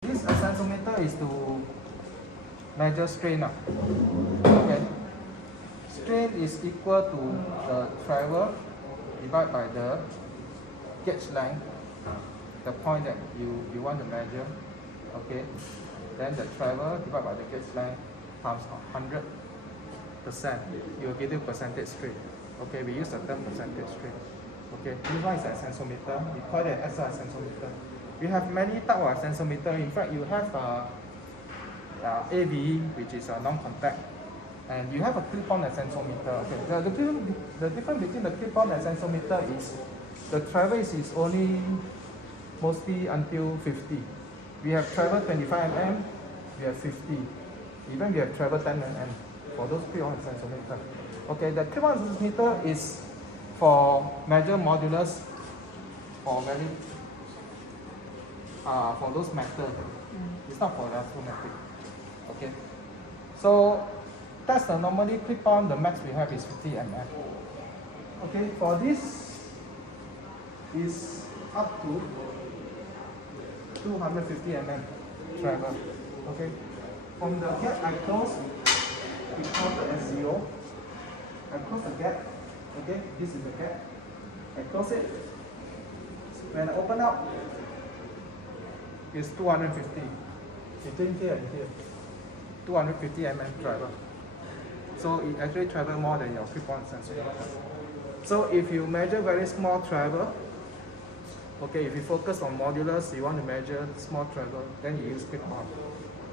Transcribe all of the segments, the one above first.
This extensometer is to measure strain. Okay. Strain is equal to the travel divided by the gauge length, the point that you want to measure. Okay. Then the travel divided by the gauge length times 100%. It will give you percentage strain. Okay, we use the term percentage strain. Okay, this one is an extensometer. We call it an XL Extensometer. We have many types of extensometer. In fact, you have AVE, which is a non-contact, and you have a clip-on extensometer. Okay, the difference between the clip-on extensometer is the travel is only mostly until 50. We have travel 25 mm, we have 50. Even we have travel 10 mm for those clip-on extensometer. Okay, the clip-on extensometer is for measure modulus for very for those metals. It's not for the automatic. Okay, so that's the normally clip-on. The max we have is 50 mm. Okay, for this is up to 250 mm travel. Okay, from the gap I close, we count it as 0. I close the gap. Okay, this is the gap. I close it. When I open up, it's 250. Between here and here, 250 mm travel. So it actually travel more than your clip-on extensometer. So if you measure very small travel, okay, if you focus on modulus, you want to measure small travel, then you use clip-on.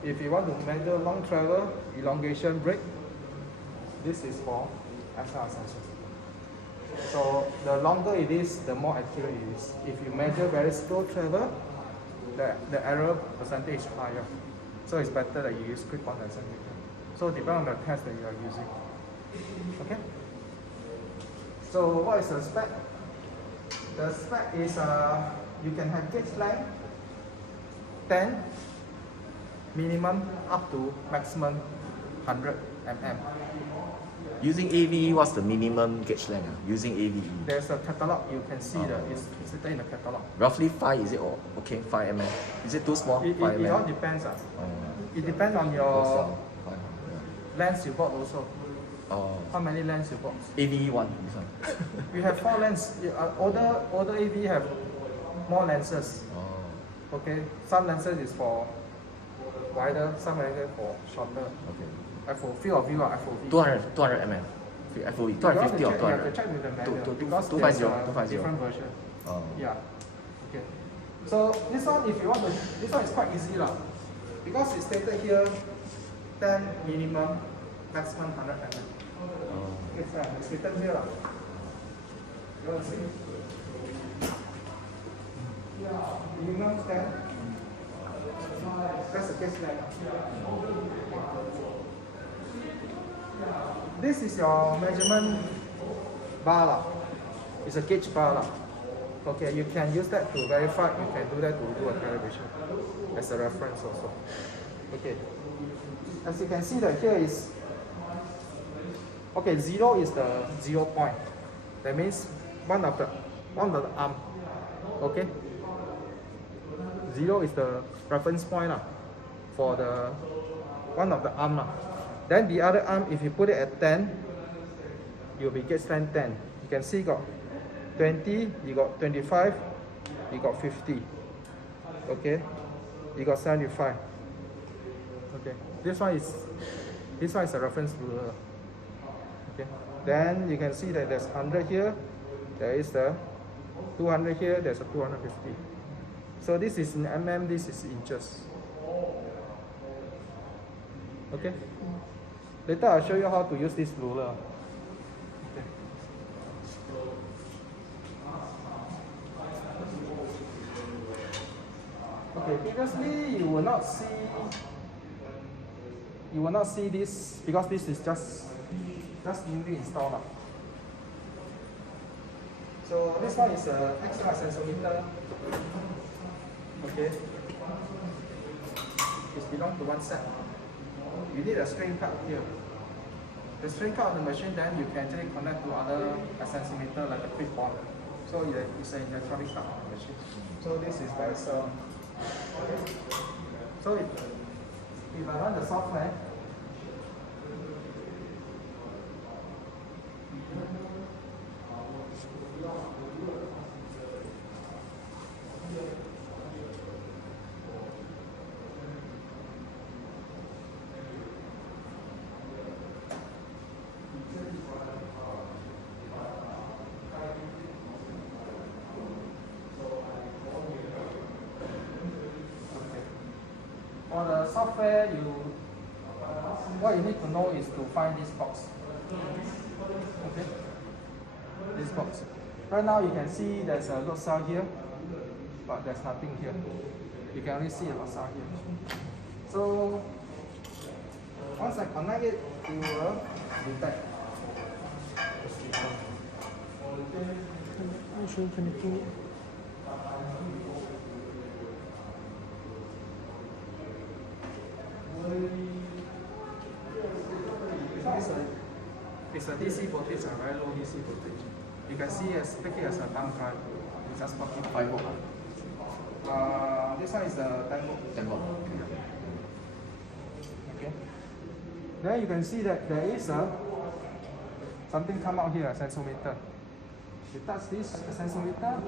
If you want to measure long travel, elongation break, this is for XL extensometer. So the longer it is, the more accurate it is. If you measure very slow travel, the error percentage is higher. So it's better that you use clip-on extensometer. So depending on the test that you are using. Okay? So what is the spec? The spec is you can have gauge length 10 minimum up to maximum 100 mm. Using AVE, what's the minimum gauge length? Using AVE. There's a catalog, you can see that it's written in the catalog. Roughly 5, is it? Or okay, 5 mm. Is it too small? 5 mm. It all depends. It depends on your lens you bought also. How many lens you bought? AVE one, this one. We have 4 lenses. Older AV have more lenses. Okay, some lenses is for wider, some lenses for shorter. Okay. FOV or view or FOV? 200 mm. FOV, 250 or 200? You have to check with the manual because 250. different version. Oh. Yeah. Okay. So this one, if you want to, this one is quite easy lah. Because it's stated here, 10 minimum, maximum 100 mm. It's written here lah. You want to see? Minimum 10. That's the case length. This is your measurement bar lah. It's a gauge bar lah. Okay, you can use that to verify. You can do that to do a calibration as a reference also. Okay. As you can see that here is, okay, 0 is the 0 point. That means one of the arm. Okay. 0 is the reference point lah, for the one of the arm lah. Then the other arm, if you put it at 10, you'll be gauge length 10. You can see got 20, you got 25, you got 50. Okay, you got 75. Okay, this one is a reference ruler. Okay, then you can see that there's 100 here, there is the 200 here, there's a 250. So this is in mm, this is inches. Okay. Later I'll show you how to use this ruler. Okay, previously you will not see this because this is just newly installed. So this one is a XL Extensometer. Okay. It belongs to one set. You need a strain card here. The strain card on the machine, then you can actually connect to other extensometer like a clip-on. So it's an electronic card on the machine. So this is by itself. Okay. So if I run the software, for the software, what you need to know is to find this box. Okay, this box. Right now you can see there's a load cell here, but there's nothing here. You can only see a load cell here. So once I connect it, it will detect. It's a DC voltage, a very low DC voltage. You can see take it as a thumb drive. You just plug in 5 volt. This one is the 10 volt. 10 volt. Okay. Then you can see that there is something come out here, a sensometer. You touch this sensometer,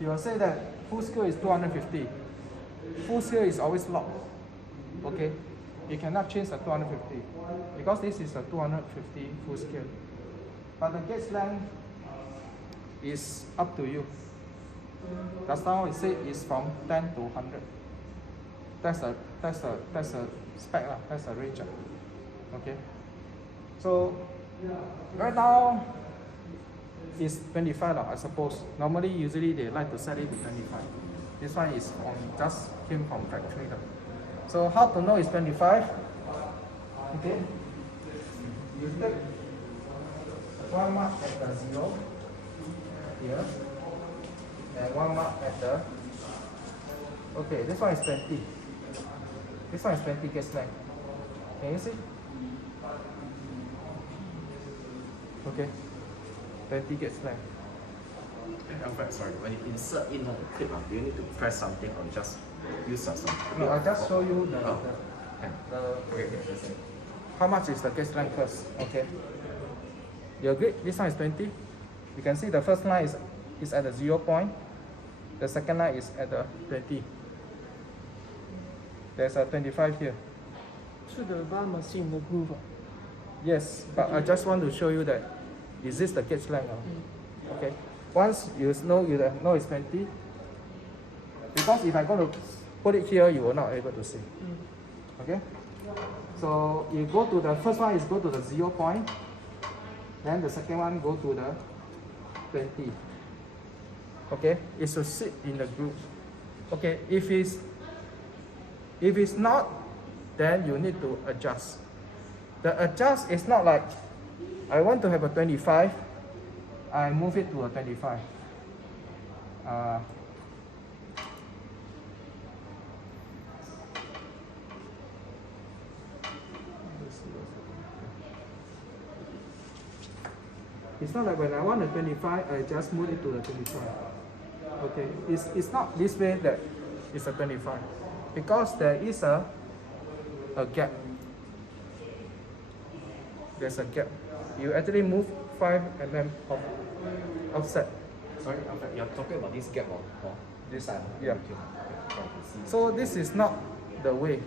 you will say that full scale is 250. Full scale is always locked. Okay. You cannot change the 250 because this is a 250 full scale. But the gauge length is up to you. That's how it said is from 10 to 100. That's a spec lah. That's a range. Okay. So right now it's 25 lah, I suppose. Normally, usually they like to set it to 25. This one is just came from factory lah. So how to know it's 25? Okay. You take 1 mark at the 0 here, and 1 mark at the. Okay, this one is 20. This one is 20 gauge length. Can you see? Okay, 20 gauge length. Sorry, when you insert in a clip, do you need to press something or just use something? No, I'll just show you how much is the gauge length first. Okay. You agree? This one is 20. You can see the first line is at the 0 point. The second line is at the 20. There's a 25 here. So the bar machine will groove. Yes, but I just want to show you that is this the gauge length? Okay. Once you know it's 20, because if I'm going to put it here, you will not be able to see. Okay. So you go to the first one is go to the 0 point, then the second one go to the 20. Okay, it should sit in the group. Okay, if it's not, then you need to adjust. The adjust is not like I want to have a 25, I move it to a 25. It's not like when I want a 25, I just move it to the 25. Okay, it's not this way that it's a 25, because there is a gap. There's a gap. You actually move 5 mm offset. Sorry, you're talking about this gap or This side, yeah. So this is not the way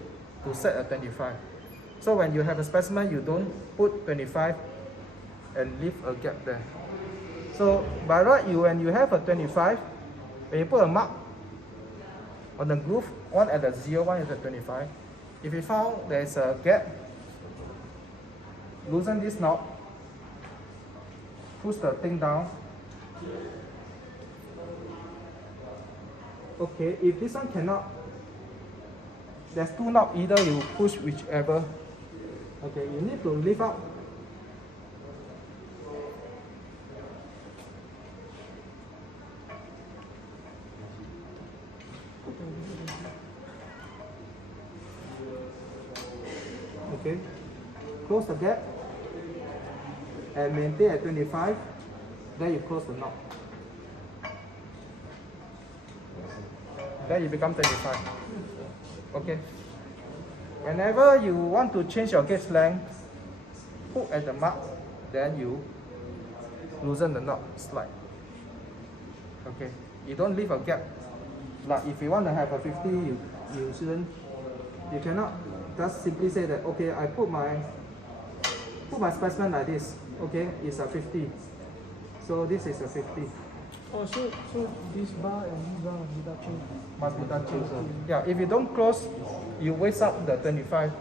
to set a 25. So when you have a specimen, you don't put 25 and leave a gap there. So by right, when you have a 25, when you put a mark on the groove, one at the 0, one at the 25, if you found there's a gap, loosen this knob, push the thing down. Okay, if this one cannot, there's 2 knobs, either you push whichever. Okay, you need to lift up. Okay, close the gap and maintain at 25, then you close the knob. Then you become 25. Okay. Whenever you want to change your gauge length, put at the mark, then you loosen the knot, slide. Okay. You don't leave a gap. Like if you want to have a 50, you cannot just simply say that, okay, I put my specimen like this. Okay, it's a 50. So this is a 50. Oh, so this bar and this bar must be touching. Must be touching. Yeah, if you don't close, you waste up the 25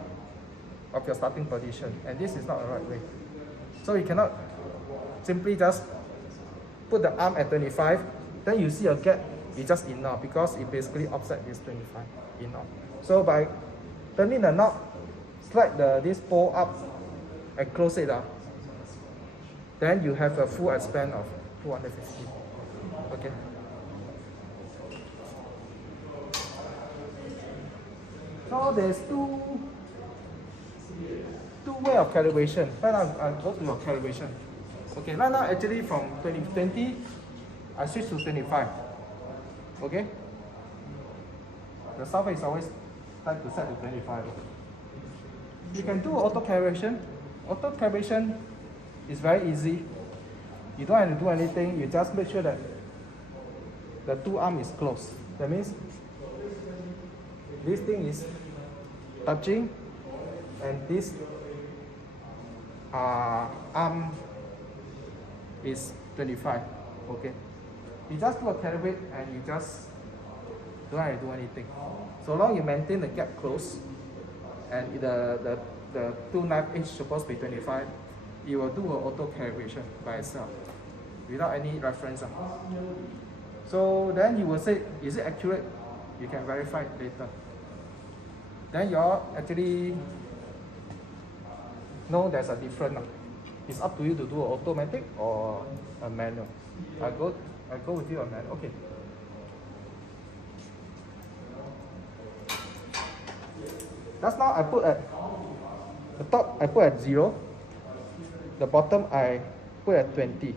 of your starting position, and this is not the right way. So you cannot simply just put the arm at 25, then you see a gap, you just in knot because it basically offset this 25 in knot. So by turning the knot, slide this pole up and close it up, then you have a full span of 250. Okay. So there's two way of calibration. Right now I go to your calibration. Okay, right now actually from 2020, I switch to 25. Okay. The software is always time to set to 25. You can do auto calibration. Auto calibration is very easy. You don't have to do anything. You just make sure that the two arm is close. That means this thing is touching and this arm is 25. Okay. You just do a calibrate and you just don't have to do anything. So long you maintain the gap close and the two knife edge supposed to be 25, you will do an auto calibration by itself without any reference. So then you will say, is it accurate? You can verify it later. Then you all actually know there's a difference. It's up to you to do an automatic or a manual. I go with you on manual. Okay. Just now I put at the top, I put at 0. The bottom I put at 20.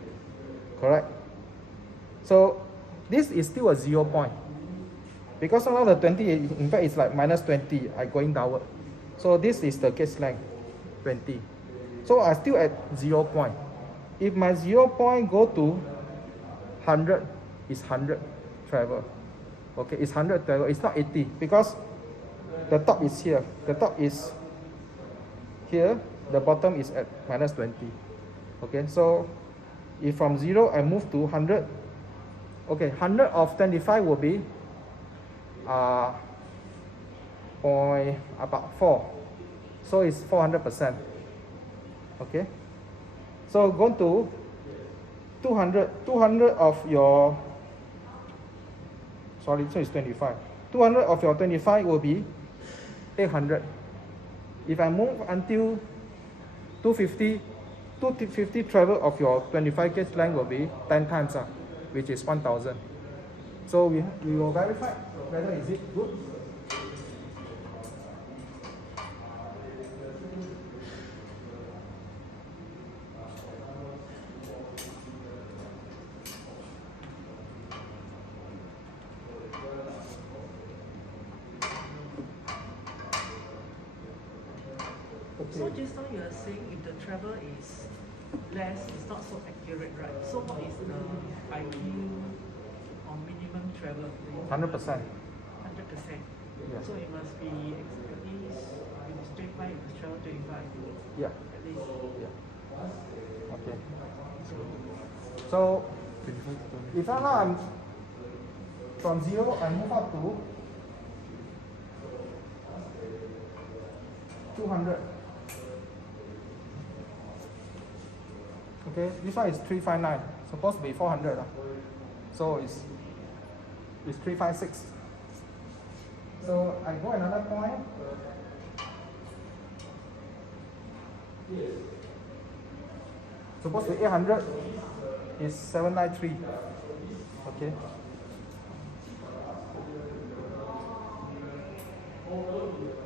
Correct? So this is still a 0 point. Because now the 20, in fact, it's like minus 20, I going downward. So this is the gauge length, 20. So I still at 0 point. If my 0 point go to 100, it's 100 travel. Okay, it's 100 travel, it's not 80 because the top is here. The top is here, the bottom is at minus 20. Okay, so if from 0 I move to 100, okay, 100 of 25 will be about 4. So it's 400%. Okay. So go to 200. 200 of your, sorry, so it's 25. 200 of your 25 will be 800. If I move until 250, 250 travel of your 25 gauge length will be 10 times, which is 1000. So we will verify whether is it good. So just now you are saying if the travel is less, it's not so accurate, right? So what is the ideal or minimum travel? 100%. 100%. Yeah. So it must be at least, if it's 25, you must travel 25. Yeah. At least. Yeah. Okay. So if now I'm from 0, I move up to 200. Okay, this one is 359. Supposed to be 400. So it's 356. So I go another point. Supposed to be 800 is 793. Okay.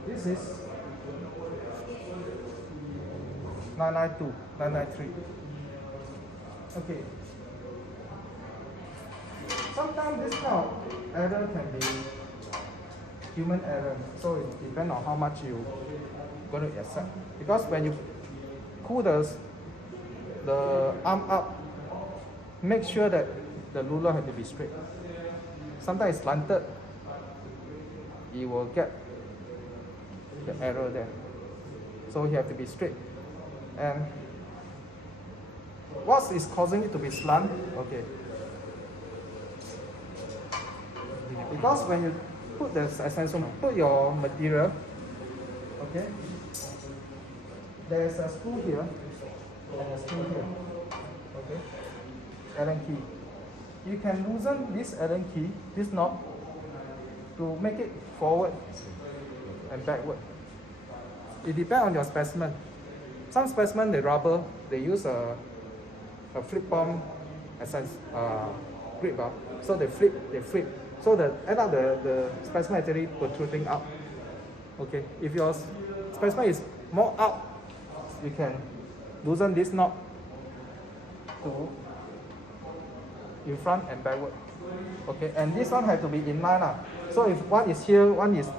This is 992, 993. Okay. Sometimes this kind of error can be human error. So it depends on how much you going to accept. Because when you pull the arm up, make sure that the ruler has to be straight. Sometimes it's slanted, you will get the error there. So you have to be straight. And what is causing it to be slant? Okay. Because when you put the extensometer, put your material, okay, there's a screw here and a screw here, okay, Allen key. You can loosen this Allen key, this knob, to make it forward and backward. It depends on your specimen. Some specimen, the rubber, they use a flip-on grip, so they flip. So the end up the specimen actually protruding out. Okay, if your specimen is more out, you can loosen this knob to in front and backward. Okay, and this one has to be in line. So if one is here, one is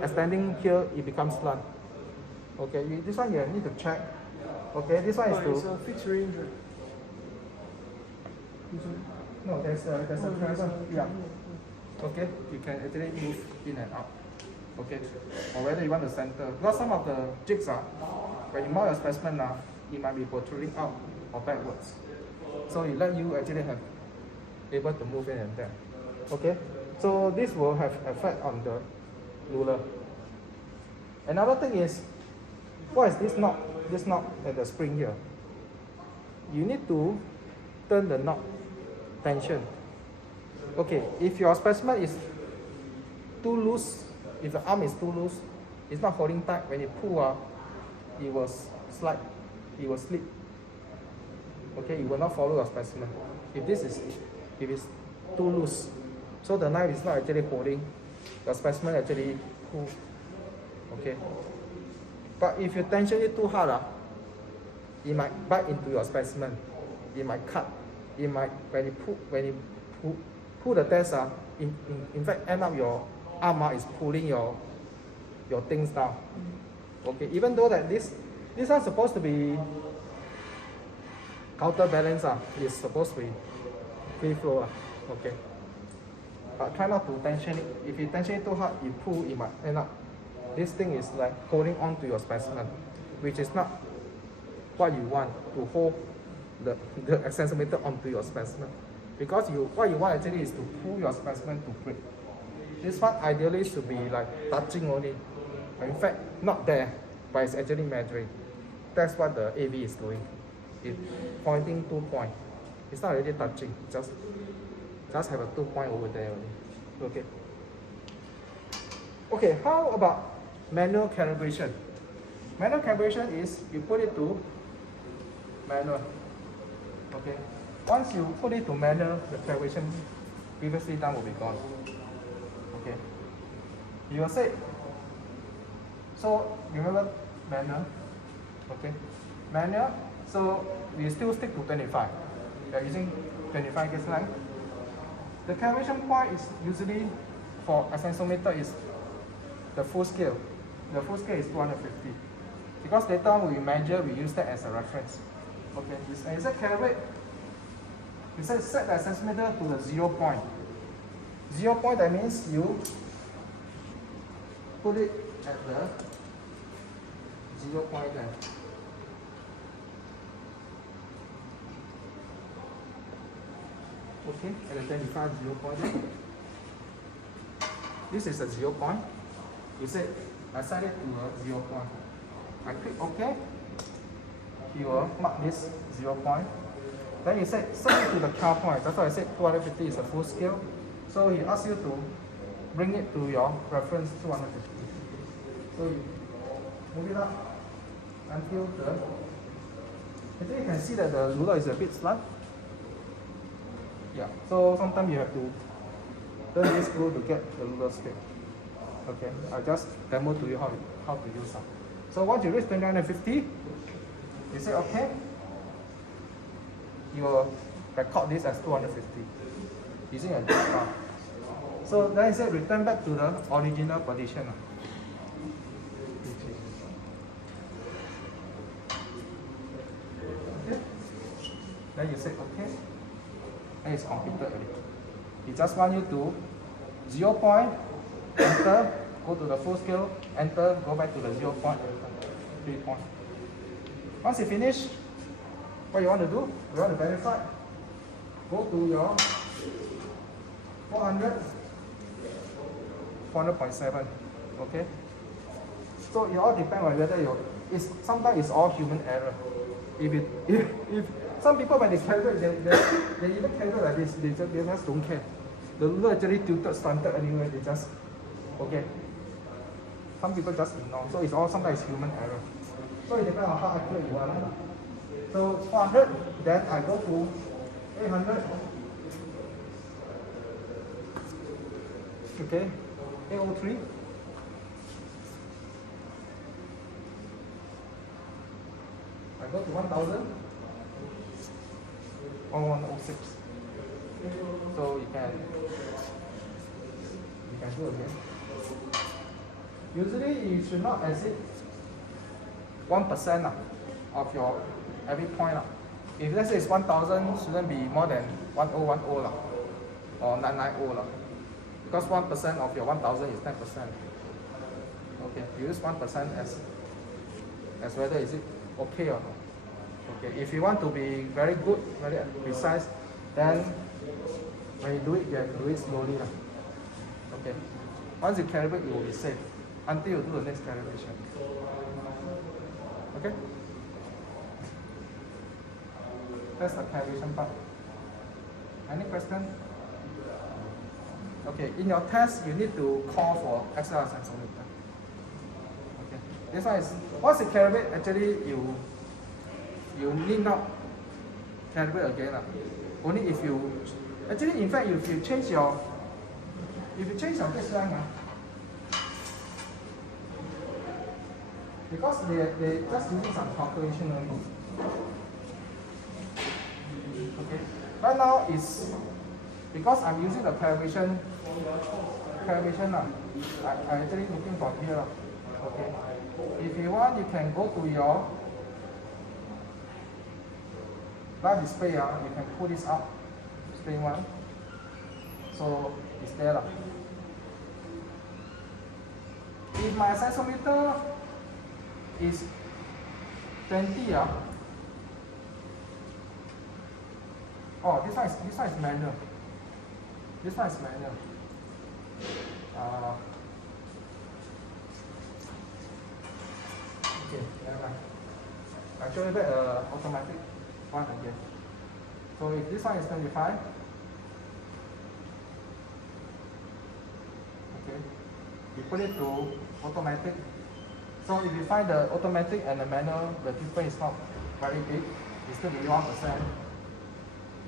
extending here, it becomes slant. Okay, this one you need to check. Okay, this one is It's to. a fixed range, right? No, there's a driver. Yeah. Okay, you can actually move in and out. Okay, or whether you want to center. Because some of the jigs when you mount your specimen it might be protruding out or backwards. So it let you actually have able to move in and there. Okay, so this will have effect on the ruler. Another thing is, what is this knob? This knob and the spring here. You need to turn the knob tension. Okay, if your specimen is too loose, if the arm is too loose, it's not holding tight. When you pull it will slide, it will slip. Okay, it will not follow your specimen. If it's too loose, so the knife is not actually holding, the specimen actually pull. Okay, but if you tension it too hard, it might bite into your specimen. It might cut. It might when you pull the test, in fact end up your arm is pulling your things down. Okay, even though that this one's supposed to be counterbalance, it's supposed to be free flow. Okay, but try not to tension it. If you tension it too hard, you pull, it might end up this thing is like holding on to your specimen, which is not what you want, to hold the extensometer onto your specimen. Because what you want actually is to pull your specimen to break. This one ideally should be like touching only. In fact, not there, but it's actually measuring. That's what the AV is doing. It's pointing 2 points. It's not really touching, just have a 2 point over there only. Okay. Okay, how about manual calibration? Manual calibration is you put it to manual. Okay. Once you put it to manual, the calibration previously done will be gone. Okay. You will say, so remember manual? Okay. Manual, so we still stick to 25. We are using 25 gauge line. The calibration point is usually for extensometer is the full scale. The full scale is 250. Because later on we measure, we use that as a reference. Okay, and you say calibrate, you say set the extensometer to the 0 point. 0 point, that means you put it at the 0 point there. Okay, and then 25 0 point there. This is a 0 point. You say, I set it to a 0 point. I click OK. He will mark this 0 point. Then you set it to the count point. That's why I said 250 is a full scale. So he asks you to bring it to your reference 250. So you move it up until the. Actually, you can see that the ruler is a bit slant. Yeah. So sometimes you have to turn this screw to get the ruler straight. Okay. I just demo to you how to use it. So once you reach 250, you say OK. You will record this as 250 using a bar. So then it said return back to the original position. Okay. Then you say okay. And it's completed already. It just want you to 0 point, enter, go to the full scale, enter, go back to the 0 point, enter, 3 point. Once you finish, what you want to do? You want to verify. Go to your 400, 400.7. Okay. So it all depends on whether sometimes it's all human error. If some people when they calibrate, they even calibrate like this, they just don't care. The ruler actually tilted, slanted anyway, they just okay. Some people just ignore. So it's all sometimes human error. So it depends on how accurate you want. So 400, then I go to 800. Okay, 803. I go to 1000 or 106. So you can do again. Usually you should not exceed 1% of your every point. If let's say it's 1000, shouldn't be more than 1010 or 990 because 1% of your 1000 is 10%. Okay, you use 1% as whether is it okay or not. Okay, if you want to be very good, very precise, then when you do it, you have to do it slowly. Okay, once you calibrate, it will be safe until you do the next calibration. Okay, that's the calibration part. Any question? Okay, in your test, you need to call for XL Extensometer. Okay, this one is once you calibrate, actually you need not calibrate again. Only if you actually, in fact, if you change your baseline, because they just using some calculation only. Okay, right now is because I'm using the calibration. I actually looking from here. Okay, if you want, you can go to your live display. You can pull this up, display one. So it's there. If my extensometer is 20, oh, this one is manual. This one is manual. Okay, never mind. I'll show you the automatic one again. So if this one is 25, okay, you put it to automatic. So if you find the automatic and the manual, the difference is not very big, it's still 1%.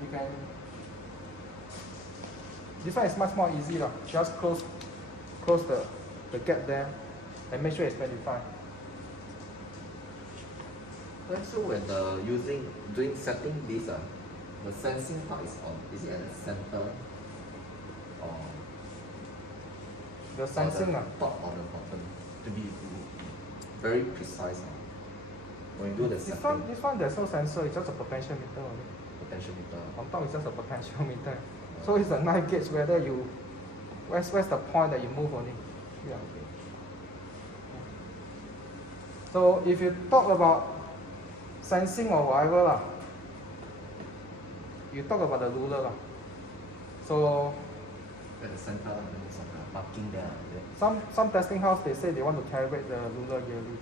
You can. This one is much more easy. Just close the gap there and make sure it's 25. So when doing setting this, the sensing part is on. Is it at the center or the sensing top or the bottom to be very precise? When you do the setting. This one there's no sensor. It's just a potentiometer only. Potentiometer. On top is just a potentiometer. So it's a knife gauge whether you where's the point that you move only. Yeah. So if you talk about sensing or whatever, you talk about the ruler. So at the center, marking there. some testing house they say they want to calibrate the ruler yearly.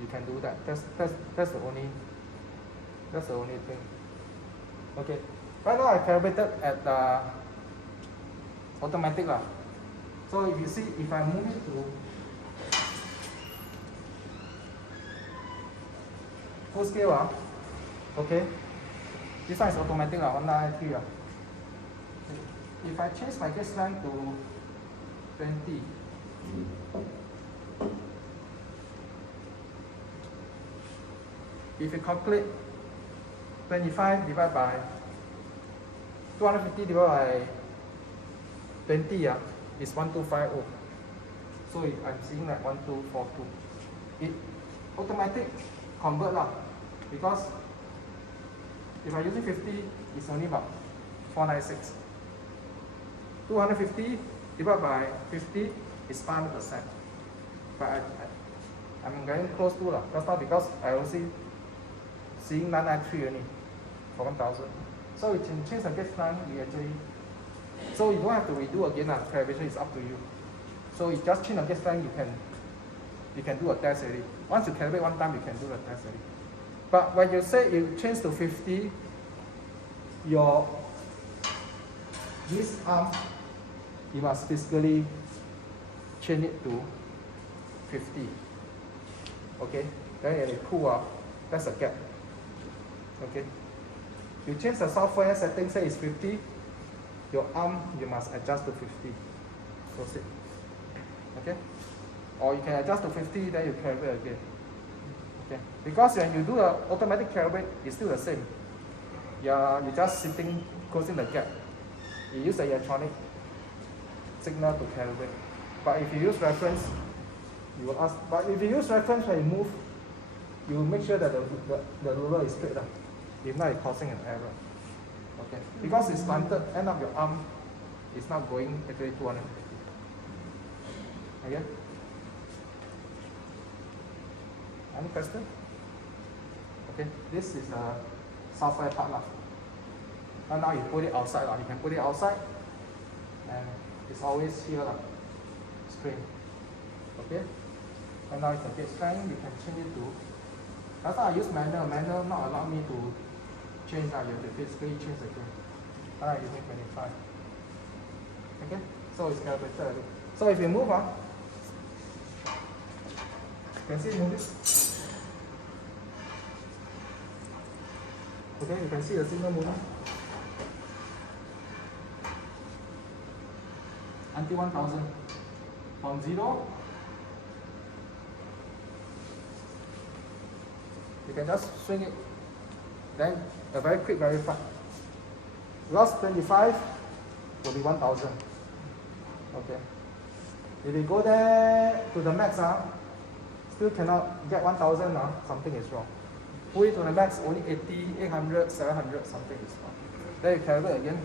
You can do that. That's the only thing. Okay. Right now I calibrated at the automatic. So if you see, if I move it to full scale, okay, this one is automatic, 193. If I change my gauge line to 20, if you calculate 25 divided by 250 divided by 20, is 1250. So if I'm seeing like 1242. It automatic convert lah, because if I'm using 50, it's only about 496. 250 divided by 50 is 500%. But I'm getting close to lah. Just now because I also seeing 993 only for 1000. So we can change the gauge line. We actually, so you don't have to redo again lah. Calibration is up to you. So you just change the gauge line. You can do a test already. Once you calibrate one time, you can do the test already. But when you say you change to 50, this arm, you must physically change it to 50. Okay? Then when you pull up, that's a gap. Okay? You change the software setting, say it's 50, your arm you must adjust to 50. Proceed. Okay? Or you can adjust to 50, then you calibrate again. Okay? Because when you do the automatic calibrate, it's still the same. You're just sitting, closing the gap. You use the electronic signal to calibrate. But if you use reference, you will ask. But if you use reference when you move, you make sure that the ruler is straight up. If not, it's causing an error. Okay? Because it's slanted, end up your arm is not going actually 250. Okay? Any question? Okay, this is the software part lah. And now you put it outside lah. You can put it outside, and it's always here lah. Screen. Okay. And now it's a gauge line. You can change it to. That's why I use manual. Manual not allow me to change that. You have to physically change the gauge. Now I'm using 25. Okay. So it's calibrated. So if you move you can see it moving. Okay, you can see the signal moving until 1000. From 0, you can just swing it. Then a very quick, very fast. Lost 25 will be 1000. Okay. If you go there to the max, still cannot get 1000, something is wrong. Put it to the max, only 80, 800, 700, something is wrong. Then you calibrate again.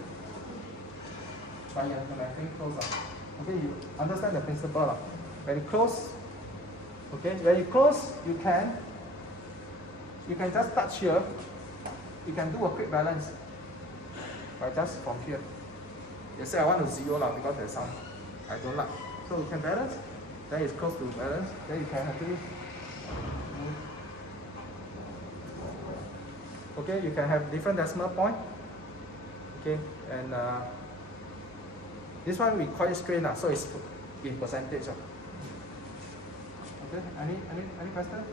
But yeah, when I think close. Okay, you understand the principle. When you close, okay, when you close, you can just touch here. You can do a quick balance. Right, just from here. You say I want to 0 because there's some I don't like. So you can balance. Then it's close to balance. Then you can actually move. Okay, you can have different decimal point. Okay, and this one we call it strain, so it's in percentage. Okay, any question?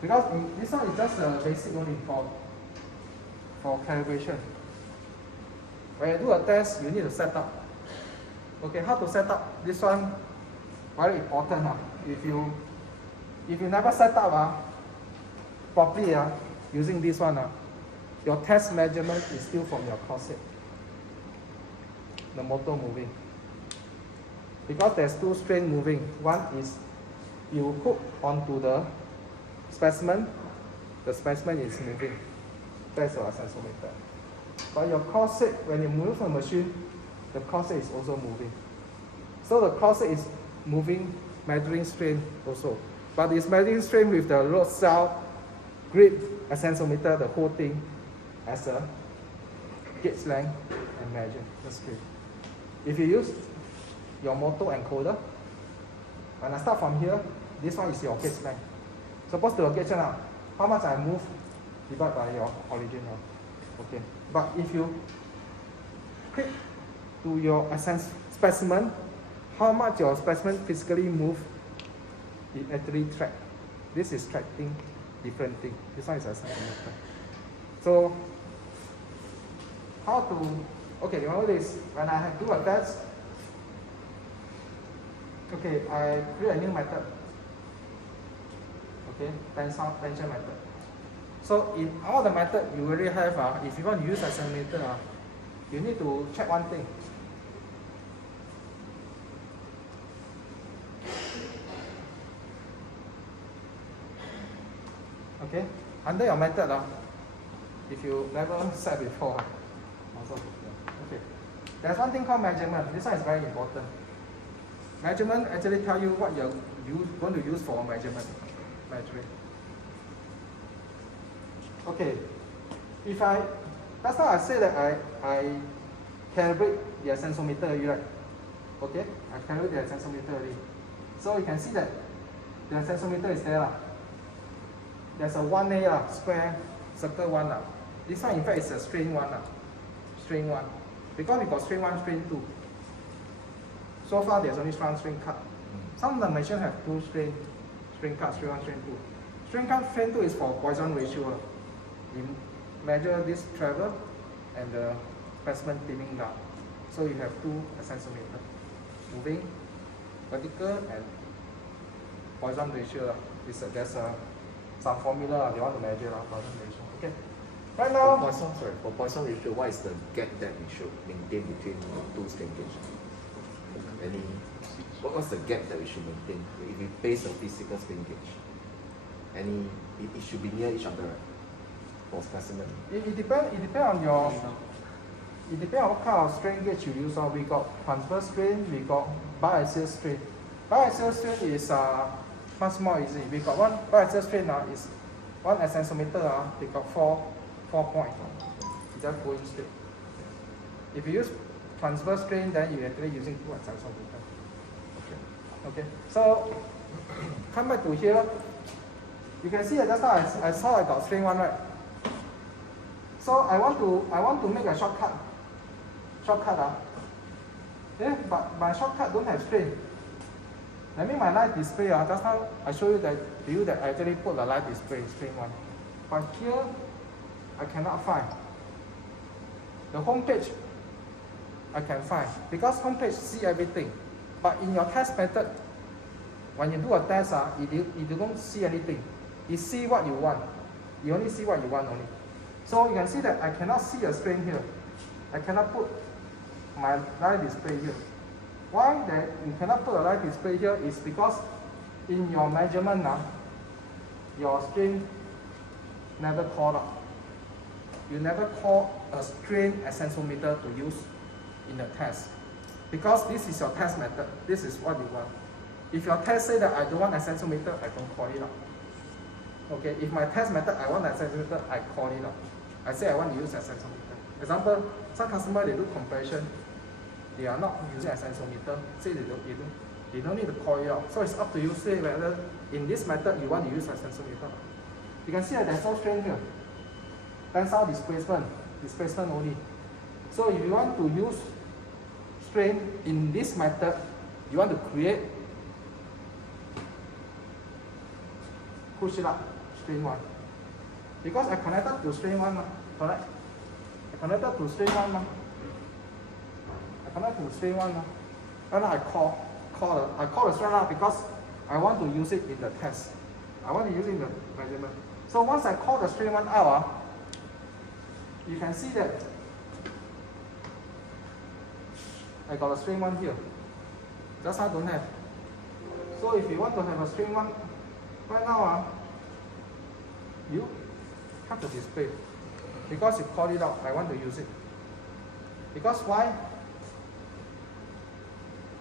Because this one is just a basic only for calibration. When you do a test, you need to set up. Okay, how to set up? This one very important. If you never set up properly using this one, your test measurement is still from your corset. The motor moving. Because there's two strain moving. One is you hook onto the specimen, the specimen is moving. That's your extensometer. But your corset, when you move the machine, the corset is also moving. So the corset is moving, measuring strain also. But it's measuring strain with the road cell grip extensometer, the whole thing as a gauge length and measure the strain. If you use your motor encoder, when I start from here, this one is your gauge length. Suppose to your gauge now, how much I move divided by your original. Okay. But if you click to your specimen, how much your specimen physically move, it actually track. This is tracking different thing. This one is a centimeter. So how to, okay, remember this, when I do a test, okay, I create a new method. Okay, tension method. So in all the method you already have, if you want to use a centimeter, you need to check one thing. Okay, under your method, if you never set before, also okay. There's one thing called measurement. This one is very important. Measurement actually tell you what you're going to use for measurement. Measuring. Okay, if that's why I say that I calibrate the extensometer already, right? Okay, I calibrate the extensometer already. So you can see that the extensometer is there. There's a 1A square circle 1. This one in fact is a strain 1. Strain 1. Because we got strain 1, strain 2. So far there's only one strain cut. Some of the machines have 2 strain cut, strain 1, strain 2. Strain cut, strain 2 is for Poisson ratio. You measure this travel and the specimen pinning down. So you have 2 extensometers. Moving, vertical and Poisson ratio. There's some formula they want to measure Poisson ratio. Okay. Right now, for Poisson ratio, what is the gap that we should maintain between the 2 strain gauge? What's the gap that we should maintain if we base a physical strain gauge? It should be near each other, right? For specimen. It depends on your. It depends on what kind of strain gauge you use. We got transverse strain, we got biaxial strain. Biaxial strain is much more easy. We got one biaxial strain is one extensometer. We got 4 points. You just go in straight. If you use transverse strain, then you're actually using 2 extensometers. Okay. So come back to here. You can see that just now I saw I got strain 1, right? So I want to make a shortcut. Yeah, but my shortcut don't have strain. That means my light display, just now I show you that I actually put the light display strain 1. But here I cannot find. The home page I can find because home page see everything. But in your test method, when you do a test, you don't see anything. You see what you want. You only see what you want only. So you can see that I cannot see a strain here. I cannot put my light display here. Why that you cannot put a light display here is because in your measurement your strain never called up. You never call a strain extensometer to use in the test. Because this is your test method. This is what you want. If your test say that I don't want extensometer, I don't call it up. Okay, if my test method I want extensometer, I call it up. I say I want to use extensometer. Example, some customer they do compression, they are not using extensometer, say they don't need to call it out. So it's up to you, say whether in this method you want to use extensometer. You can see that there's no strain here. Tensile displacement only. So if you want to use strain in this method, you want to create, push it up, strain 1. Because I connected to strain 1, correct? I connected to strain 1. I connected to strain 1. And I call the strain up because I want to use it in the test. I want to use it in the measurement. So once I call the strain 1 out, you can see that I got a strain 1 here. Just I don't have. So if you want to have a strain 1, right now, you cut the display. Because you call it out, I want to use it. Because why?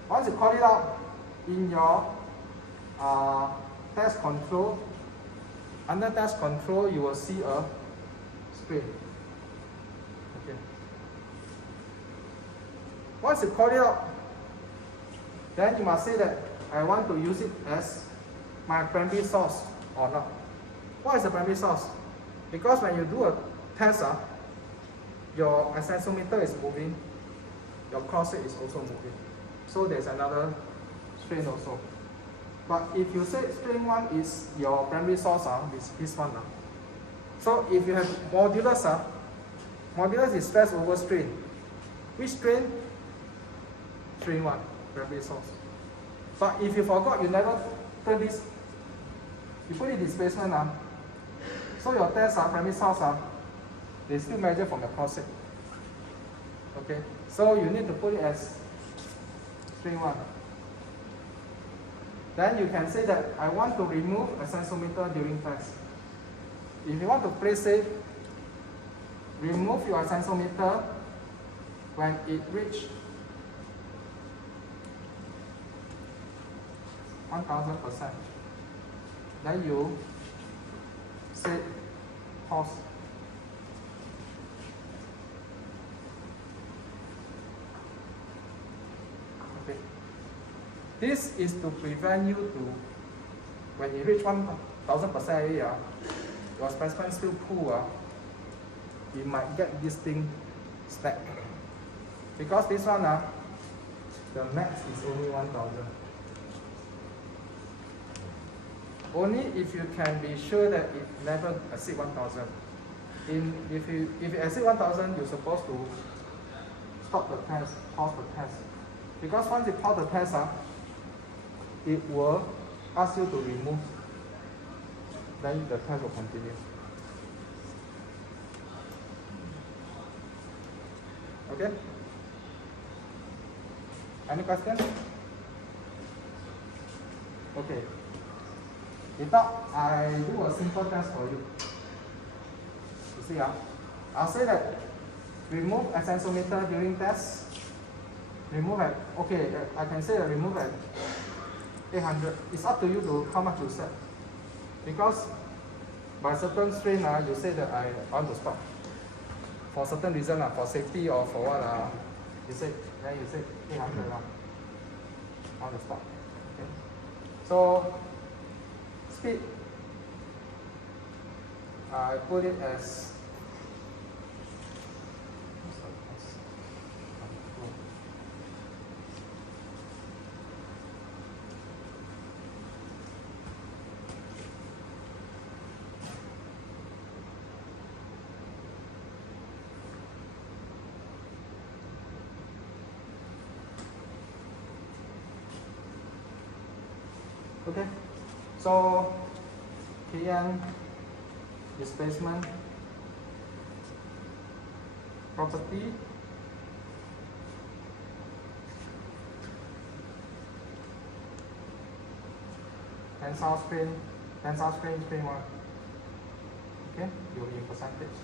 Once you call it out, in your test control, under test control, you will see a strain. Okay. Once you call it out, then you must say that I want to use it as my primary source or not. What is the primary source? Because when you do a test, your extensometer is moving, your crosshead is also moving. So there's another strain also. But if you say strain 1 is your primary source, this one. So if you have modulus, modulus is stress over strain. Which strain? Strain 1, primary source. But if you forgot, you never turn this, you put it displacement, so your test, primary source, they still measure from the crosshead. Okay, so you need to put it as strain 1. Then you can say that I want to remove extensometer during test. if you want to play safe, remove your extensometer when it reaches 1000%. Then you set pause. Okay. This is to prevent you to, when you reach 1000% area, your specimen still pull, you might get this thing stuck. Because this one, the max is only 1000. Only if you can be sure that it never exceed 1000. If you exceed 1000, you're supposed to stop the test, pause the test. Because once you pause the test, it will ask you to remove. Then the test will continue. Okay? Any question? Okay. If not, I do a simple test for you. You see, I'll say that remove extensometer during test. Remove at, okay, I can say that remove at 800. It's up to you to how much you set. Because by certain strain, you say that I want to stop. For certain reason, for safety or for what, you say 800. I want to stop. Okay. So, speed, I put it as okay. So KN displacement property tensile strain, strain 1. Okay, you'll be in percentage.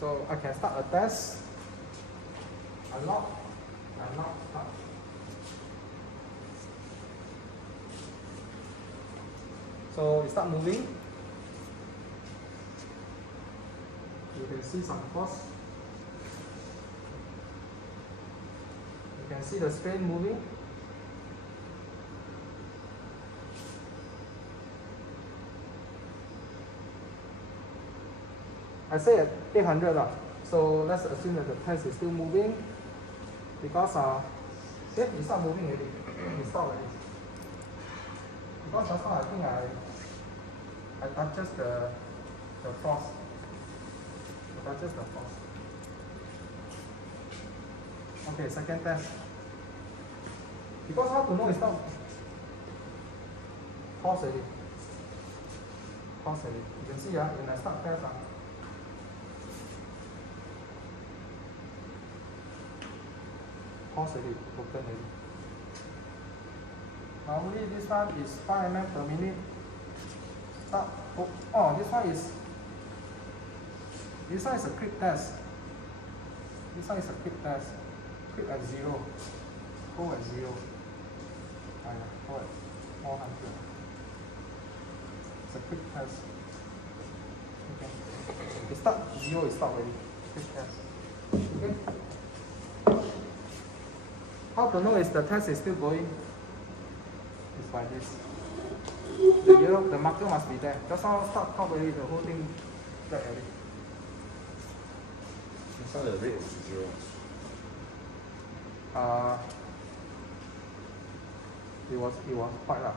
So I can start a test. Unlock, start. So we start moving. You can see some force. You can see the strain moving. I say at 800 so let's assume that the test is still moving because it's not moving already. It stopped already. Because just now I think I touches the force. I touches the force. Okay, second test. Because how to know it's not pause already. Pause already. You can see when I start test pause already, broken already. Normally this one is 5 mm per minute. Start. Oh, this one is a quick test. This one is a quick test. Quick at 0. Go at 0. Go at 400. It's a quick test. Okay. It start 0, it stop already. Quick test. Okay. How to know if the test is still going? It's by this. The marker must be there. Just now start top already, the whole thing black already. Just now the rate was 0. It was quite loud.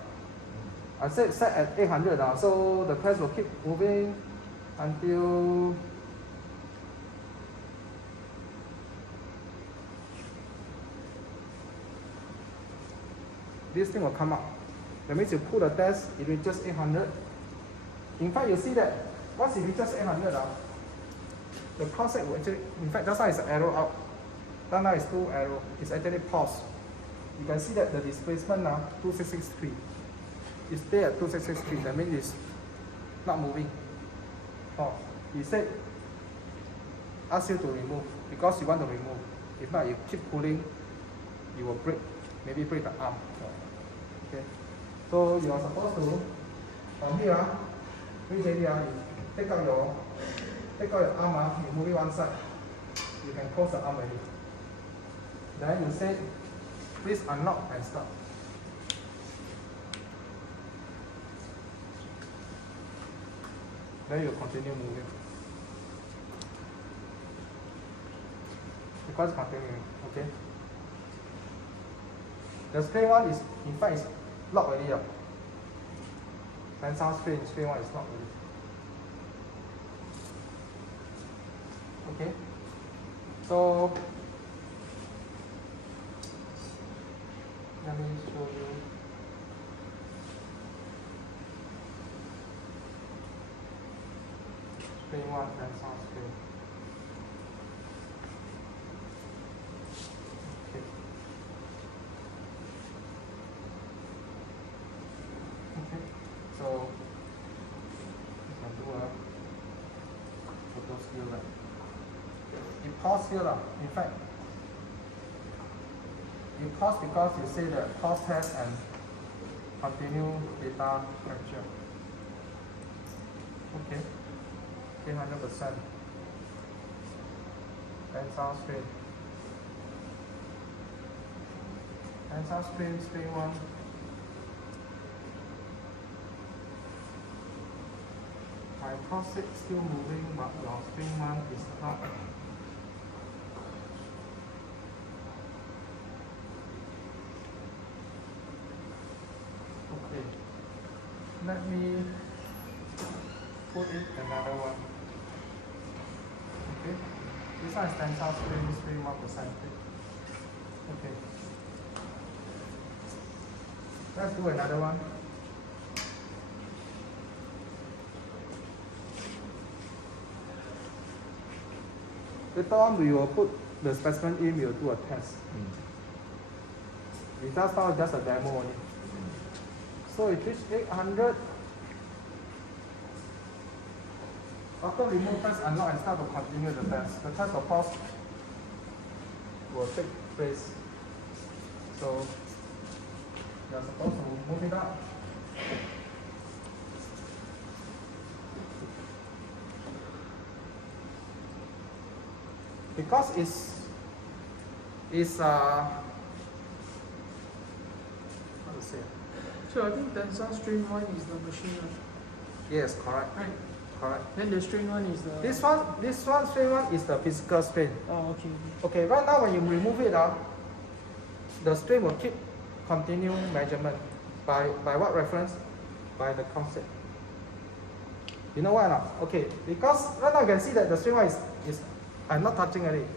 I said set at 800 so the test will keep moving until this thing will come up. That means you pull the test, it reaches 800. In fact, you see that once it reaches 800, the cross will actually, in fact, just now it's an arrow out. Now it's 2 arrow. It's actually paused. You can see that the displacement now 2663. It stay at 2663. That means it's not moving. Oh, he said, ask you to remove because you want to remove. If not, you keep pulling, you will break, maybe break the arm. Okay, so you are supposed to, from here, reach here, you take out your arm, you move it one side. You can close the arm already. Then you say, please unlock and stop. Then you continue moving. Because continuing, okay? The spring one is, in fact, is locked already. Tensile spring one is locked already. Okay? So, let me show you. Spring one, tensile spring. Okay. Okay. So, you can do a photo skill. You pause here, in fact. You pause because you say that pause test and continue data capture. Okay. 100%. Tensile strain. Tensile strain, strain one. My process still moving, but your strain one is not. Okay. Let me put in another one. Okay. This one is tensile strain 1%. Okay. Let's do another one. Later on we will put the specimen in, we will do a test. Results now just a demo only. So it reached 800. After remove test, unlock and start to continue the test. The test of course will take place. So you are supposed to move it up. Because it's how to say? So I think tensile strain one is the machine one. Yes, correct. Right. Correct. Then the strain one is the. This one strain one is the physical strain. Oh, okay. Okay, right now when you remove it, the strain will keep continue measurement by what reference? By the concept. You know why not? Okay, because right now you can see that the strain one is I'm not touching it,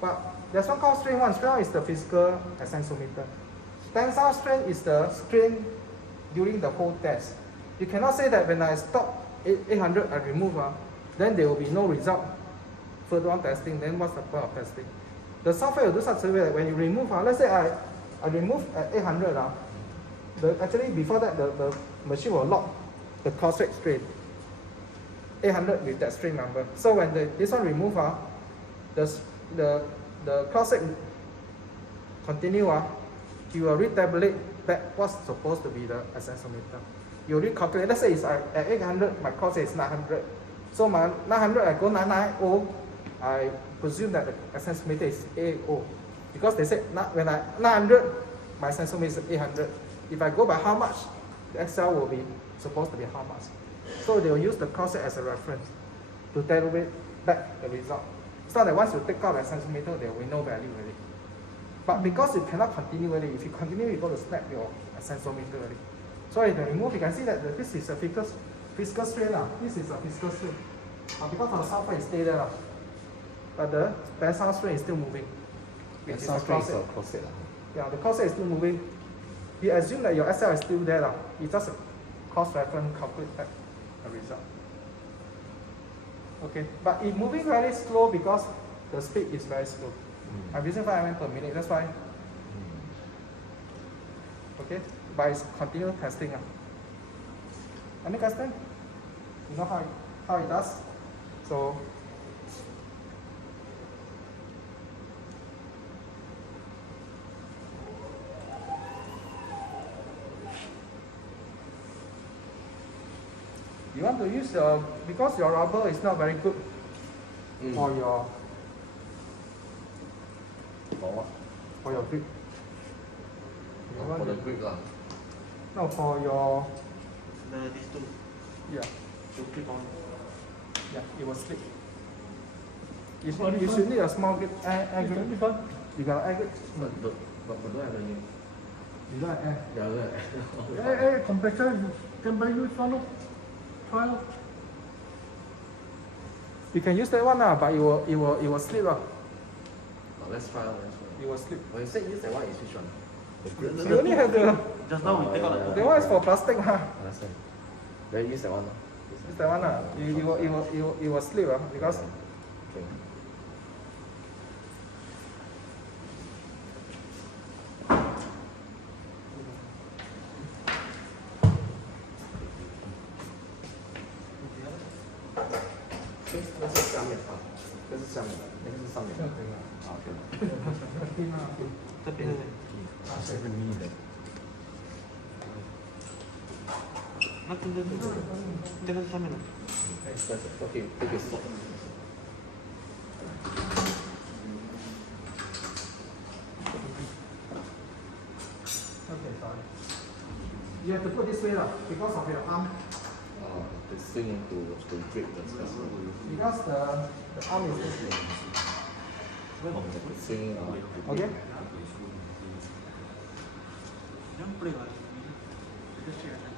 but there's one called strain one. Strain one is the physical extensometer. Tensile strain is the strain during the whole test. You cannot say that when I stop 800 I remove, then there will be no result further on testing. Then what's the point of testing? The software will do such a way that when you remove, let's say I remove at 800, actually before that the machine will lock the caustic strain 800 with that strain number. So when this one remove, the caustic continue, you will retabulate back what's supposed to be the extensometer. You recalculate, let's say it's at 800, my cost is 900. So my 900, I go 990, I presume that the extensometer is 880. Because they said when I 900, my extensometer is 800. If I go by how much, the XL will be supposed to be how much. So they will use the cost as a reference to tabulate back the result. It's not that once you take out the extensometer, there will be no value already. But because you cannot continue already, if you continue, you go to snap your extensometer already. So if you remove, you can see that this is a physical strain. This is a physical strain. Because of the software, it stays there. But the tensile strain is still moving. Tensile strain is a corset. Yeah, the corset is still moving. We assume that your SL is still there. It's just a cost reference, calculate back the result. Okay, but it's moving very slow because the speed is very slow. I'm using 5 mm per minute, that's why. Okay, but it's continuous testing. Any question? You know how it does? So you want to use because your rubber is not very good for your For what? for your grip. You Oh, want for the to- grip lah. No, for your These two yeah. to clip on. Yeah, it will slip. You should need a small grip. Air grip. This one, You got an air grip? But don't have any. You don't have air. Yeah, don't have. hey, compressor, you can buy use one, try loh. You can use that one but it will slip Let's try. Let's try. It will slip. When you said use that one, is which one? The grip. You only have the Just now we take out the. that one is for plastic Understand. Then use that one. Use that one it will slip because Okay. Okay, 这是下面啊，这是下面，那个是上面。好，OK。这边是那这个是上面的。Okay, take a stop. Okay, sorry. You have to put this way because of your arm. The swing to grip the specimen. Because the arm is this way. The swing. Okay? Jangan boleh lah. Just check aja.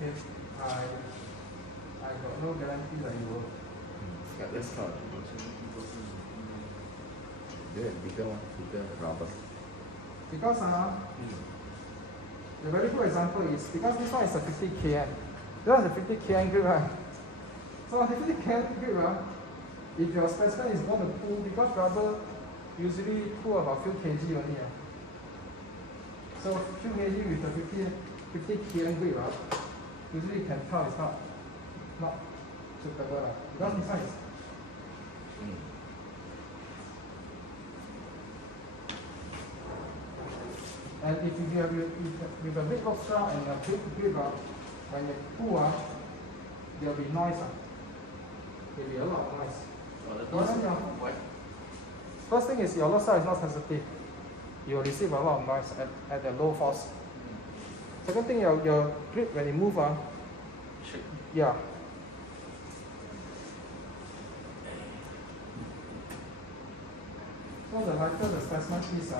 Okay. I got no guarantee that you will. Yeah, let's try. Yeah, bigger one, bigger rubber. Because the very good example is because this one is a 50 kN. This one is a 50 kN grip, right? So a 50 kN grip, if your specimen is going to pull, because rubber usually pull about few kg only. So few kg with the 50 kN grip, usually you can tell it's not suitable. Because this one is and if you have with a big orchestra and a big grip, when you pull, there will be noise. There will be a lot of noise. First thing is your losser is not sensitive. You will receive a lot of noise at the low force. Second thing, your grip when you move, yeah. So the lighter the specimen is,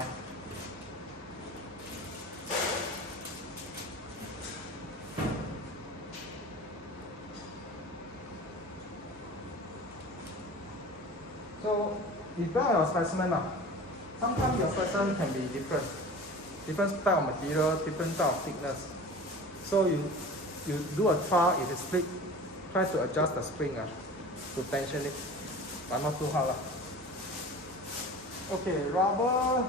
so depending on your specimen, sometimes your specimen can be different type of material, different type of thickness. So you do a trial, if it split, try to adjust the spring to tension it, but not too hard. Okay, rubber.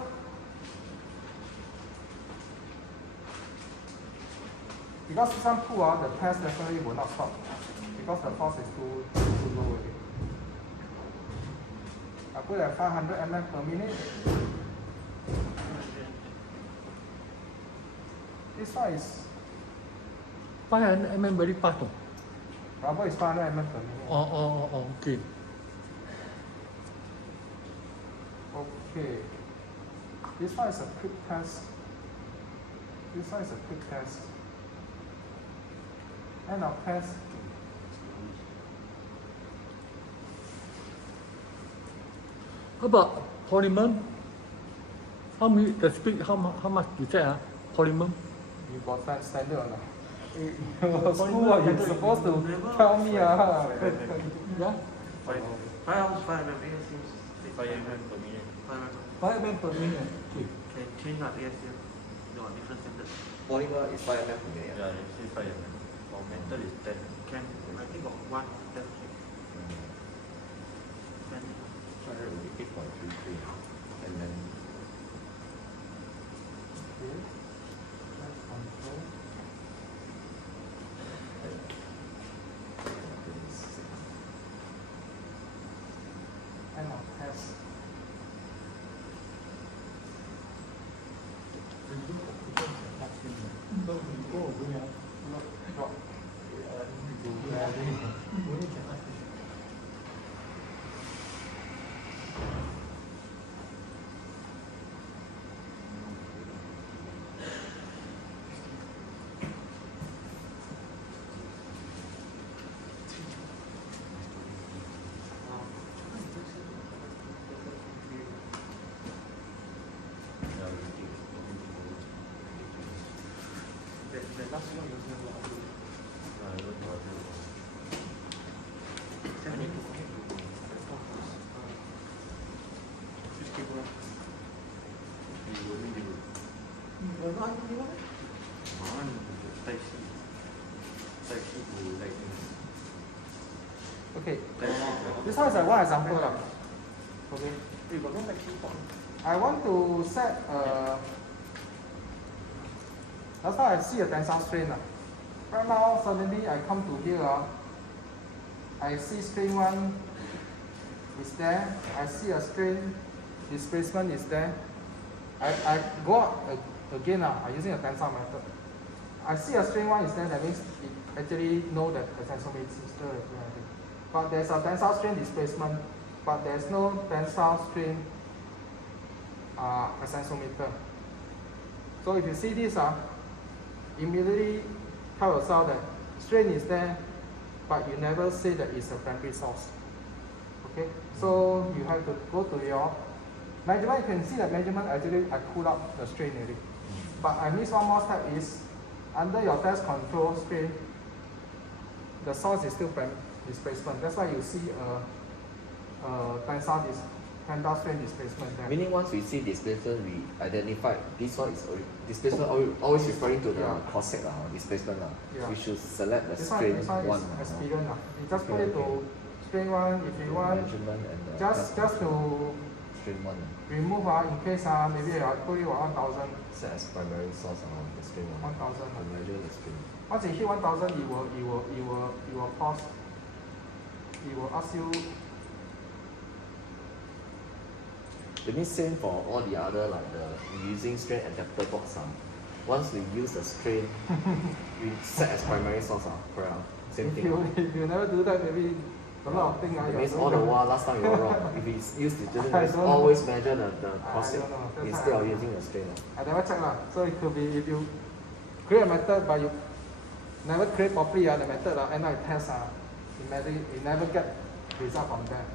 Because some pull, the test definitely will not stop because the force is too low already. I put at 500 mm per minute. This one is 500 mm very fast. rubber is 500 mm per minute. Oh, okay. Okay. This one is a quick test. This one is a quick test. End of test. How about polymer? How many the speed? How much you say? Polymer? You got that standard or not? School, you're supposed to tell me. Yeah. 5 mm seems 5 mm per minute. 5 5 mm per minute. can change not ASL. No, different standard. Polymer is 5 mm per minute. Yeah, you see 5 mm. For metal is 10. Can, I think of 1 that can. 8.33 and then Okay. Let's control. End of test. The last one was never Okay. This one is one example. Okay. I want to set that's how I see a tensile strain. Right now, suddenly I come to here. I see strain 1 is there. I see a strain displacement is there. I go out again. I'm using a tensile method. I see a strain 1 is there. That means it actually know that the tensiometer is still there. But there's a tensile strain displacement, but there's no tensile strain extensometer. So if you see this, immediately tell yourself that strain is there, but you never say that it's a primary source. Okay, so you have to go to your measurement. You can see that measurement actually I pull up the strain already. But I miss one more step is under your test control strain, the source is still primary displacement. That's why you see a tensile strain displacement there. meaning once we see displacement, we identify this one is displacement always referring to the cross sec displacement. Yeah. We should select the This strain one one. is experience. You just put it to strain 1 if you want. Measurement and the Just to strain one. remove in case maybe I put it 1,000. Set as primary source the strain one. 1,000. To measure the strain. Once you hit 1,000, it will pause. It will ask you. It means same for all the other like we using strain adapter box. Once we use the strain, we set as primary source. Correct. Same If thing. you never do that, maybe a lot of things. It means all the while last time you were wrong. If we use the I displacement, don't know. always measure the cross I don't know. That's instead why of using the strain. I never check lah. So it could be if you create a method but you never create properly the method and now it test you never get result from there.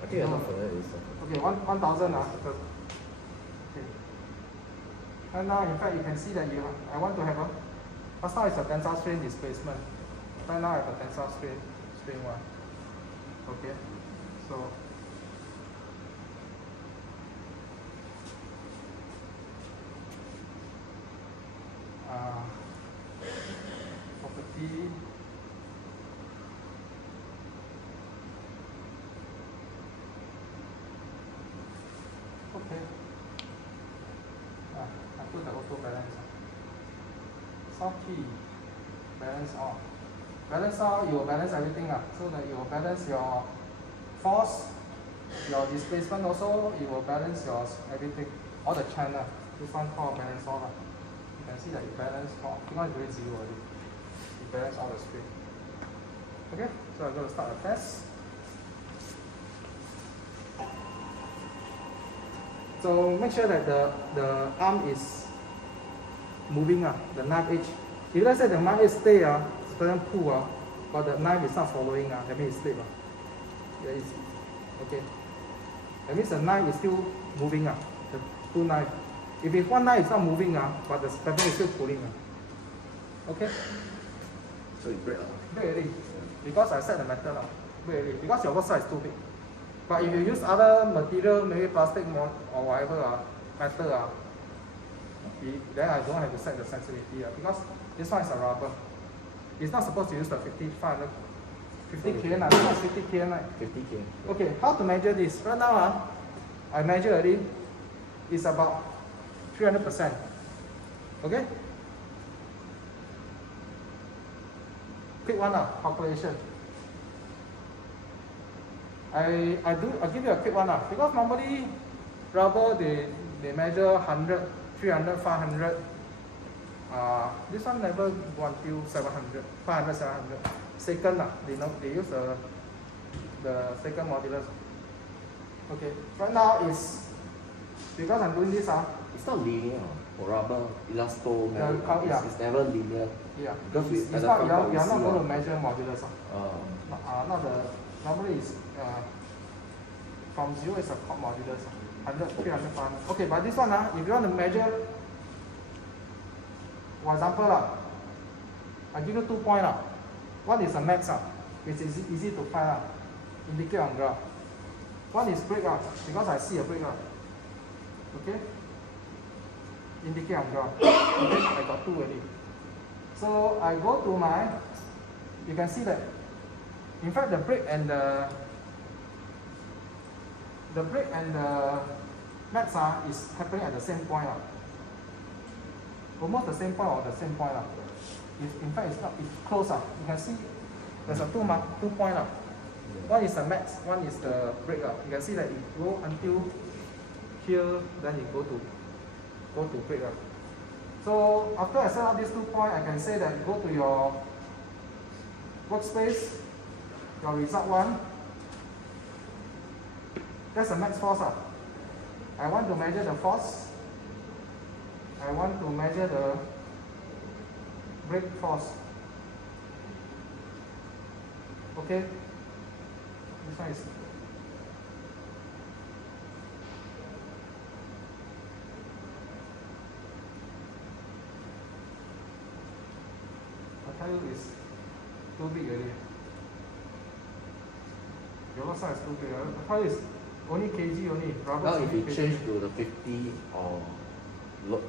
I think I'm not familiar with this. Okay, 1,000 okay. And now in fact you can see that I want to have last time it's a tensile strain displacement. Right now I have a tensile strain 1. Okay. So property. Okay. I put the auto balance. Soft key. Balance all. Balance all, you will balance everything. So that you will balance your force, your displacement also, you will balance your everything. All the channel. This one called balance all. You can see that you balance all. You not doing 0 already. You balance all the strain. Okay, so I'm going to start the test. So make sure that the arm is moving, the knife edge. If let's say the knife edge stay, it doesn't pull, but the knife is not following, that means it slip. Yeah, it's, okay. That means the knife is still moving, the two knives. If one knife is not moving, but the stepper is still pulling. Okay? So you break Break already. Because I set the method. break already because your work size is too big. But if you use other material, maybe plastic or whatever, metal, then I don't have to set the sensitivity because this one is a rubber. It's not supposed to use the 50 kN. This one is 50 kN, right? 50 kN. Okay, how to measure this? Right now, I measure already. It's about 300%. Okay? Quick one calculation. I'll give you a quick one because normally rubber they measure 100, 300, 500. This one never go until 700, 500, 700. Second they use the second modulus. Okay, right now is because I'm doing this It's not linear for rubber, elasto, yeah. it's never linear. Yeah, Because it's at the not, front you're part we not see going to measure modulus. Oh. Not the, normally it's from 0 is a modulus, 100, 300, 500. Okay, but this one, if you want to measure, for example, I give you 2 points. One is a max, which is easy to find, indicate on graph. One is break, because I see a break. Okay? Indicate on graph. Okay, I got 2 already. So I go to my, you can see that, in fact the break and the max is happening at the same point. Almost the same point or the same point. In fact it's not, it's close. You can see there's a 2 point. One is the max, one is the break. You can see that it go until here, then it go to break. So after I set up these 2 points, I can say that go to your workspace, your result one. That's the max force. I want to measure the force. I want to measure the brake force. Okay. This one is. I tell you, it's too big already. Your size is too big. I tell you, it's only kg only. Rubber Now if you kg. change to the 50 or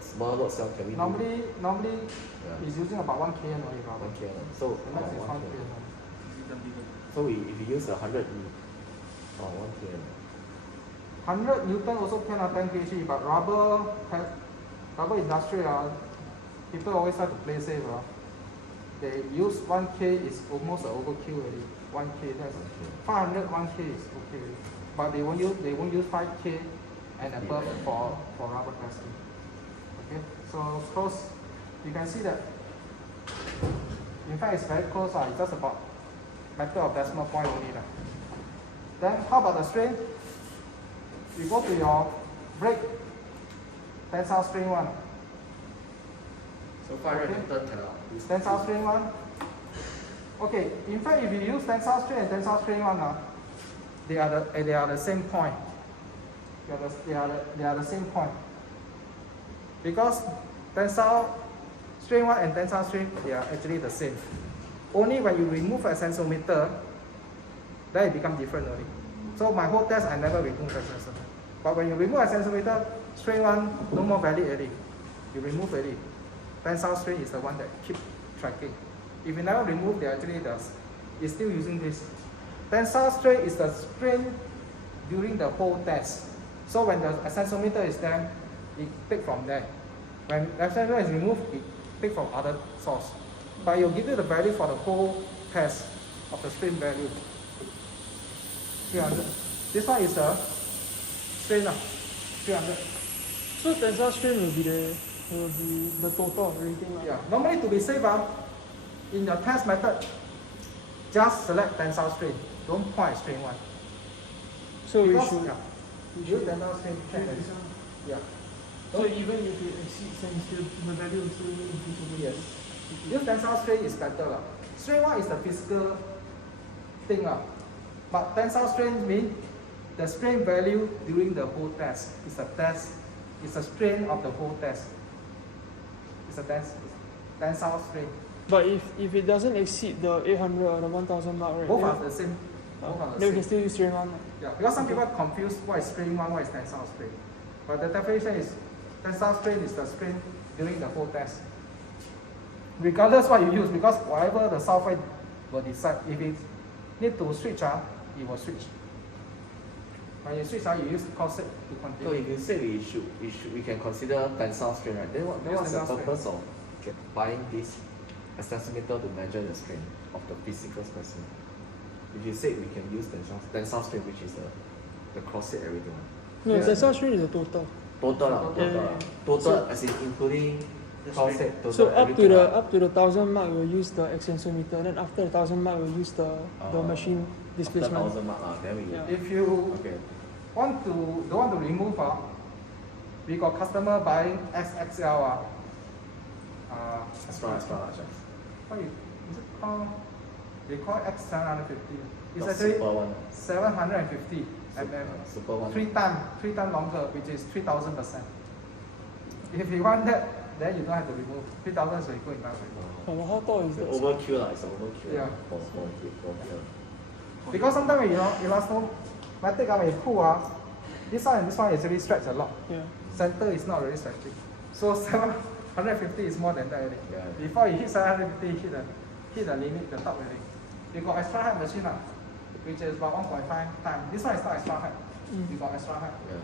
smaller load cell, can we Normally Yeah. it's using about 1 kN only rubber. 1 kN? So, The max is 1 1 kN. kN. So if you use 100 1 kN. 100 Newton also can 10 kg, but rubber industry, people always have to play safe. They use 1K is almost an overkill already. 1K, that's 500, 1K is okay. But they won't use 5K and above for rubber testing. Okay, so close. You can see that. In fact, it's very close. It's just about matter of decimal point only. Then how about the strain? You go to your brake tensile strain one. So 500 Newton cannot use Tensile strain one. Okay, in fact, if you use tensile strain and tensile strain one, they are the same point. They are the same point. Because tensile strain one and tensile strain, they are actually the same. Only when you remove a extensometer, then it becomes different only. So my whole test, I never remove the extensometer. But when you remove a extensometer, strain one, no more valid already. You remove already. Tensile strain is the one that keep tracking. If you never remove, they actually does. It's still using this. Tensile strain is the strain during the whole test. So when the extensometer is there, it pick from there. When the extensometer is removed, it pick from other source. But it will give you the value for the whole test of the strain value. 300. This one is the strain 300. So tensile strain will be the total of everything. Yeah. Normally to be safe, in your test method, just select tensile strain. Don't point strain one. So we Because, should. use tensile strain. Check This this. one. Yeah. So even if it exceeds, then still the value will still increase over Yes. Use tensile strain is better. Strain one is the physical thing. But tensile strain means the strain value during the whole test. It's a test. It's a strain of the whole test. It's a tensile strain. But if it doesn't exceed the 800 or the 1000 mark, right? Both then- are the same. Both are the Then we same. can still use strain one. Yeah, because some people confuse what is strain one, what is tensile strain. But the definition is tensile strain is the strain during the whole test. Regardless what you use, because whatever the software will decide, if it need to switch, it will switch. When you switch, you use corset to So continue. if you say we can consider tensile strain, right? Then what's the tensile purpose of buying this extensometer to measure the strain of the physical specimen? If you say we can use tensile strain, which is the cross-set everything, right? No, Yeah. tensile strain is the total. Total, Yeah. total as in including cross-set, total So everything, right? up to the 1,000 mark, we'll use the extensometer. Then after the 1,000 mark, we'll use the machine displacement. After 1,000 mark, then we Yeah. If you okay. don't want to remove, we got customer buying XXL, Extra large. what is it called? They call X750. It's Not actually super one. 750 mm. Super one. Three times longer, which is 3,000%. If you want that, then you don't have to remove. 3,000 is very good enough. But how tall is It's that? overkill lah. It's overkill. Yeah. For here. Because sometimes elastic when you pull, this one and this one actually stretch a lot. Yeah. Center is not really stretching. So 750 is more than that already. Yeah. Before you hit 750, hit the limit, the top already. You got extra height machine, which is about 1.5 times. This one is not extra height. You got extra height. Yeah.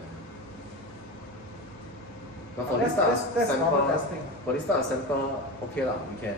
But for That's- this type of that's normal sample, testing. for this type of sample, okay lah, we can